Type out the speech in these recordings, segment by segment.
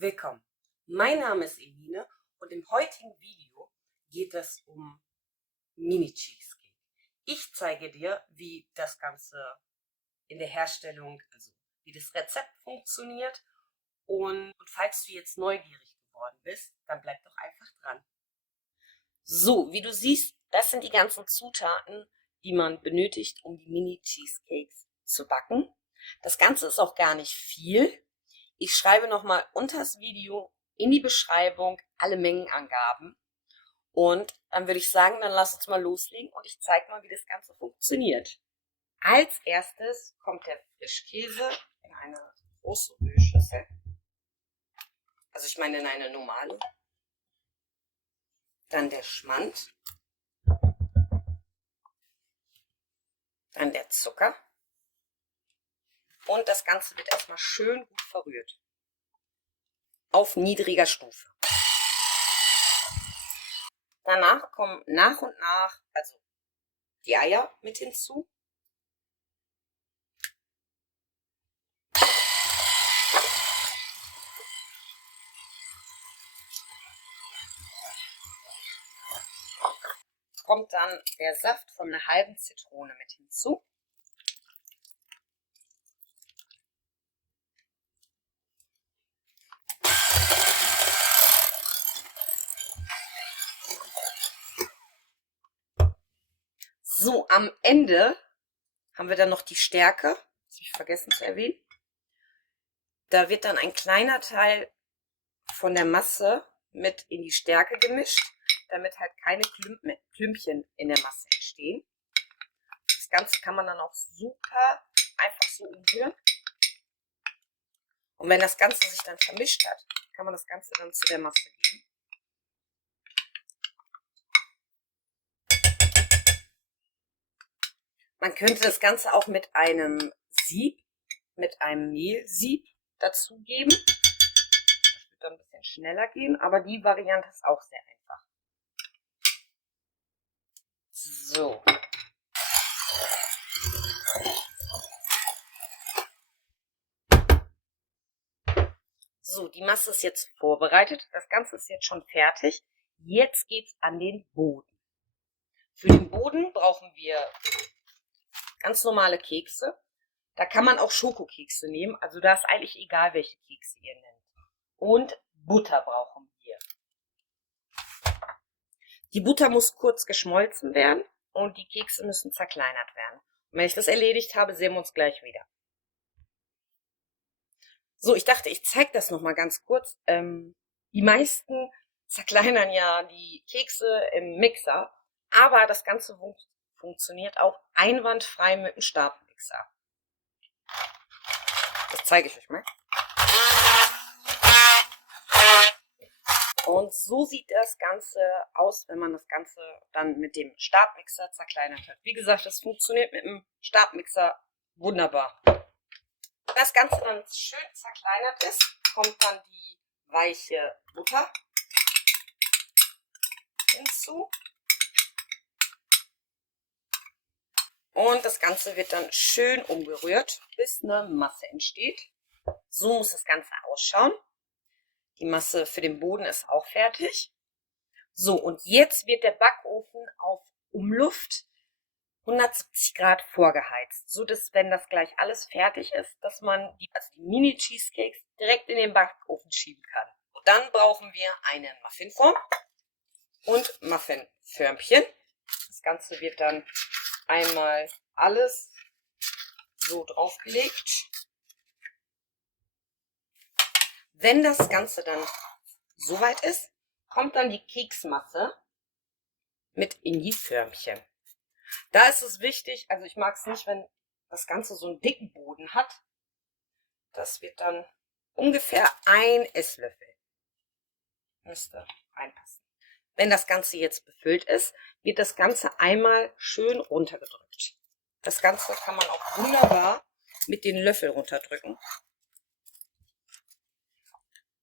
Willkommen, mein Name ist Eline und im heutigen Video geht es um Mini-Cheesecake. Ich zeige dir, wie das Ganze in der Herstellung, also wie das Rezept funktioniert und falls du jetzt neugierig geworden bist, dann bleib doch einfach dran. So, wie du siehst, das sind die ganzen Zutaten, die man benötigt, um die Mini-Cheesecakes zu backen. Das Ganze ist auch gar nicht viel. Ich schreibe nochmal unter das Video in die Beschreibung alle Mengenangaben. Und dann würde ich sagen, dann lass uns mal loslegen und ich zeige mal, wie das Ganze funktioniert. Als erstes kommt der Frischkäse in eine große Ölschüssel. Also ich meine in eine normale. Dann der Schmand. Dann der Zucker. Und das Ganze wird erstmal schön gut verrührt. Auf niedriger Stufe. Danach kommen nach und nach, also die Eier mit hinzu. Kommt dann der Saft von einer halben Zitrone mit hinzu. So, am Ende haben wir dann noch die Stärke. Das habe ich vergessen zu erwähnen. Da wird dann ein kleiner Teil von der Masse mit in die Stärke gemischt, damit halt keine Klümpchen in der Masse entstehen. Das Ganze kann man dann auch super einfach so umrühren. Und wenn das Ganze sich dann vermischt hat, kann man das Ganze dann zu der Masse geben. Man könnte das Ganze auch mit einem Sieb, mit einem Mehlsieb dazugeben. Das wird dann ein bisschen schneller gehen, aber die Variante ist auch sehr einfach. So. So, die Masse ist jetzt vorbereitet. Das Ganze ist jetzt schon fertig. Jetzt geht es an den Boden. Für den Boden brauchen wir ganz normale Kekse. Da kann man auch Schokokekse nehmen. Also da ist eigentlich egal, welche Kekse ihr nennt. Und Butter brauchen wir. Die Butter muss kurz geschmolzen werden und die Kekse müssen zerkleinert werden. Und wenn ich das erledigt habe, sehen wir uns gleich wieder. So, ich dachte, ich zeige das nochmal ganz kurz. Die meisten zerkleinern ja die Kekse im Mixer, aber das Ganze funktioniert auch einwandfrei mit dem Stabmixer. Das zeige ich euch mal. Und so sieht das Ganze aus, wenn man das Ganze dann mit dem Stabmixer zerkleinert hat. Wie gesagt, das funktioniert mit dem Stabmixer wunderbar. Wenn das Ganze dann schön zerkleinert ist, kommt dann die weiche Butter hinzu. Und das Ganze wird dann schön umgerührt, bis eine Masse entsteht. So muss das Ganze ausschauen. Die Masse für den Boden ist auch fertig. So, und jetzt wird der Backofen auf Umluft 170 Grad vorgeheizt, so dass, wenn das gleich alles fertig ist, dass man die Mini-Cheesecakes direkt in den Backofen schieben kann. Und dann brauchen wir eine Muffinform und Muffinförmchen. Das Ganze wird dann einmal alles so draufgelegt. Wenn das Ganze dann soweit ist, kommt dann die Keksmasse mit in die Förmchen. Da ist es wichtig, also ich mag es nicht, wenn das Ganze so einen dicken Boden hat. Das wird dann ungefähr 1 Esslöffel. Müsste reinpassen. Wenn das Ganze jetzt befüllt ist, wird das Ganze einmal schön runtergedrückt. Das Ganze kann man auch wunderbar mit den Löffeln runterdrücken.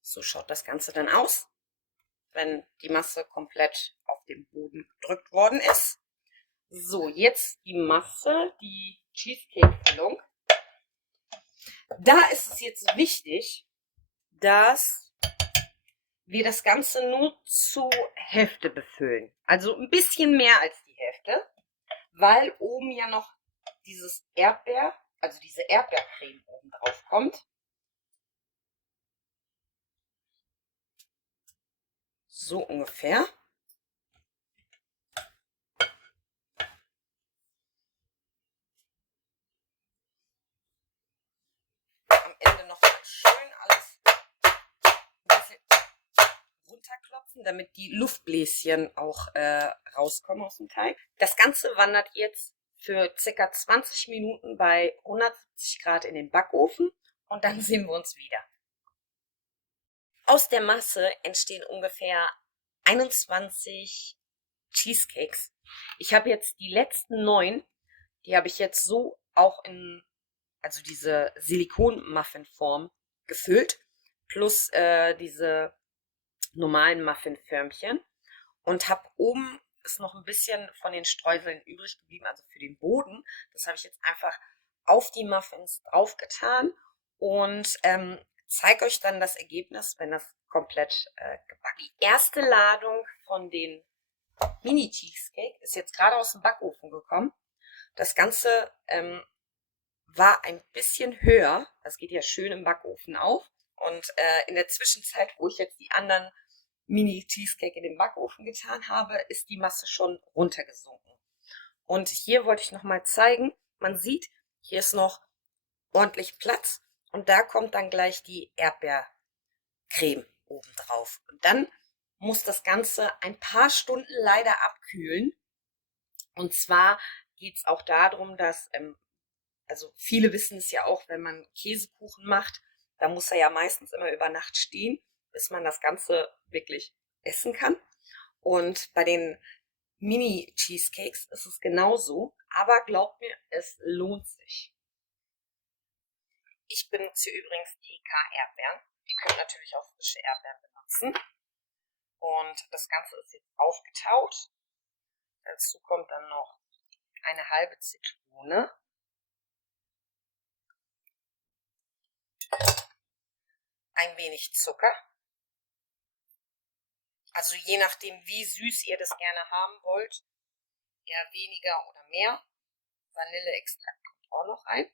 So schaut das Ganze dann aus, wenn die Masse komplett auf dem Boden gedrückt worden ist. So, jetzt die Masse, die Cheesecake-Füllung. Da ist es jetzt wichtig, dass wir das Ganze nur zur Hälfte befüllen. Also ein bisschen mehr als die Hälfte, weil oben ja noch dieses Erdbeer, also diese Erdbeercreme oben drauf kommt. So ungefähr. Am Ende noch mal schön alles ein bisschen runterklopfen, damit die Luftbläschen auch rauskommen aus dem Teig. Das Ganze wandert jetzt für ca. 20 Minuten bei 170 Grad in den Backofen und dann sehen wir uns wieder. Aus der Masse entstehen ungefähr 21 Cheesecakes. Ich habe jetzt die letzten 9, die habe ich jetzt so auch in, also diese Silikon-Muffin-Form gefüllt, plus diese normalen Muffin-Förmchen und habe oben ist noch ein bisschen von den Streuseln übrig geblieben, also für den Boden. Das habe ich jetzt einfach auf die Muffins draufgetan und zeige euch dann das Ergebnis, wenn das komplett gebacken ist. Die erste Ladung von den Mini-Cheesecake ist jetzt gerade aus dem Backofen gekommen. Das Ganze war ein bisschen höher. Das geht ja schön im Backofen auf. Und in der Zwischenzeit, wo ich jetzt die anderen Mini-Cheesecake in den Backofen getan habe, ist die Masse schon runtergesunken. Und hier wollte ich nochmal zeigen, man sieht, hier ist noch ordentlich Platz und da kommt dann gleich die Erdbeercreme oben drauf. Und dann muss das Ganze ein paar Stunden leider abkühlen. Und zwar geht es auch darum, dass, also viele wissen es ja auch, wenn man Käsekuchen macht, da muss er ja meistens immer über Nacht stehen, bis man das Ganze wirklich essen kann. Und bei den Mini-Cheesecakes ist es genauso, aber glaubt mir, es lohnt sich. Ich benutze übrigens TK-Erdbeeren. Ihr könnt natürlich auch frische Erdbeeren benutzen. Und das Ganze ist jetzt aufgetaut. Dazu kommt dann noch eine halbe Zitrone. Ein wenig Zucker. Also je nachdem, wie süß ihr das gerne haben wollt, eher weniger oder mehr. Vanilleextrakt kommt auch noch rein.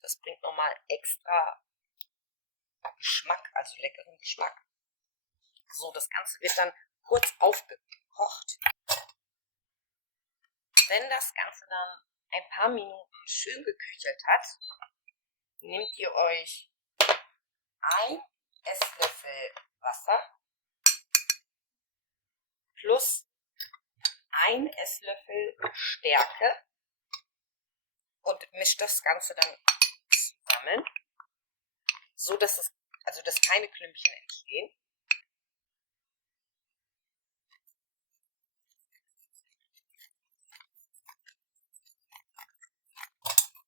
Das bringt nochmal extra Geschmack, also leckeren Geschmack. So, das Ganze wird dann kurz aufgekocht. Wenn das Ganze dann ein paar Minuten schön geküchelt hat, nehmt ihr euch ein Esslöffel Wasser plus ein Esslöffel Stärke und mischt das Ganze dann zusammen, so dass dass keine Klümpchen entstehen.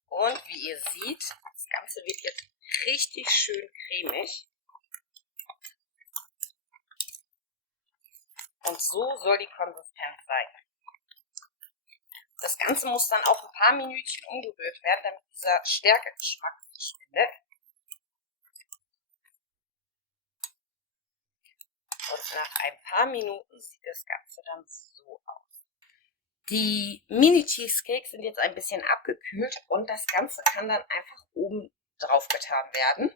Und wie ihr seht, das Ganze wird jetzt richtig schön cremig. Und so soll die Konsistenz sein. Das Ganze muss dann auch ein paar Minütchen umgerührt werden, damit dieser Stärkegeschmack verschwindet. Und nach ein paar Minuten sieht das Ganze dann so aus. Die Mini-Cheesecakes sind jetzt ein bisschen abgekühlt und das Ganze kann dann einfach oben drauf getan werden.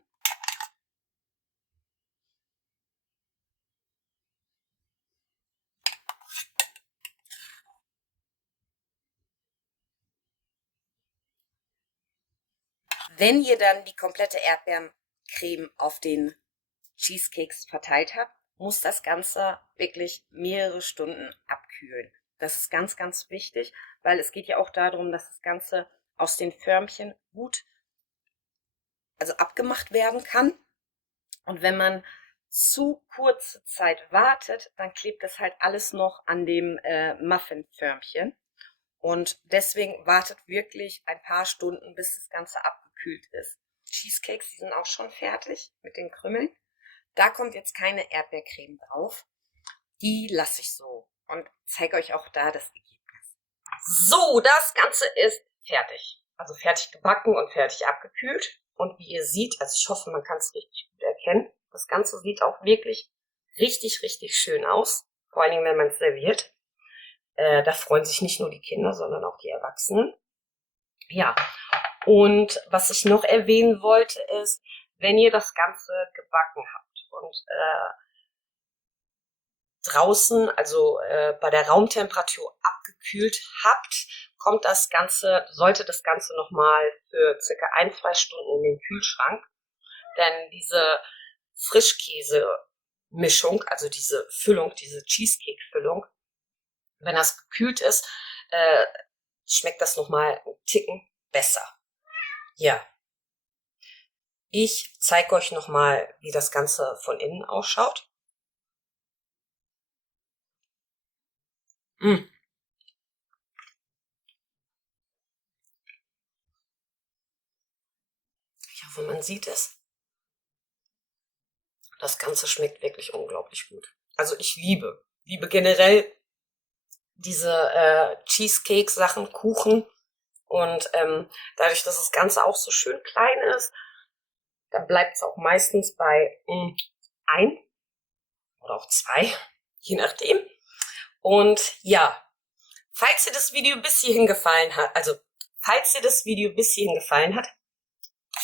Wenn ihr dann die komplette Erdbeercreme auf den Cheesecakes verteilt habt, muss das Ganze wirklich mehrere Stunden abkühlen. Das ist ganz, ganz wichtig, weil es geht ja auch darum, dass das Ganze aus den Förmchen gut abgemacht werden kann. Und wenn man zu kurze Zeit wartet, dann klebt das halt alles noch an dem Muffinförmchen. Und deswegen wartet wirklich ein paar Stunden, bis das Ganze abgekühlt ist. Cheesecakes, die sind auch schon fertig mit den Krümmeln. Da kommt jetzt keine Erdbeercreme drauf. Die lasse ich so und zeige euch auch da das Ergebnis. So, das Ganze ist fertig. Also fertig gebacken und fertig abgekühlt. Und wie ihr seht, also ich hoffe, man kann es richtig gut erkennen, Das Ganze sieht auch wirklich richtig, richtig schön aus. Vor allen Dingen, wenn man es serviert. Da freuen sich nicht nur die Kinder, sondern auch die Erwachsenen. Ja, und was ich noch erwähnen wollte ist, wenn ihr das Ganze gebacken habt und draußen, also bei der Raumtemperatur abgekühlt habt, sollte das Ganze nochmal für circa 1-2 Stunden in den Kühlschrank. Denn diese Frischkäse-Mischung, also diese Füllung, diese Cheesecake-Füllung, wenn das gekühlt ist, schmeckt das nochmal einen Ticken besser. Ja, ich zeige euch nochmal, wie das Ganze von innen ausschaut. Ich hoffe, man sieht es. Das Ganze schmeckt wirklich unglaublich gut. Also ich liebe generell diese Cheesecake-Sachen, Kuchen. Und dadurch, dass das Ganze auch so schön klein ist, dann bleibt es auch meistens bei 1 oder auch 2, je nachdem. Und ja, falls dir das Video bis hierhin gefallen hat,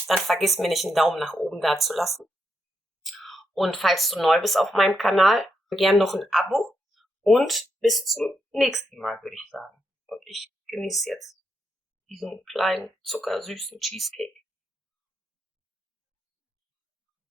dann vergiss mir nicht einen Daumen nach oben da zu lassen. Und falls du neu bist auf meinem Kanal, gern noch ein Abo und bis zum nächsten Mal, würde ich sagen. Und ich genieße jetzt diesen kleinen zuckersüßen Cheesecake.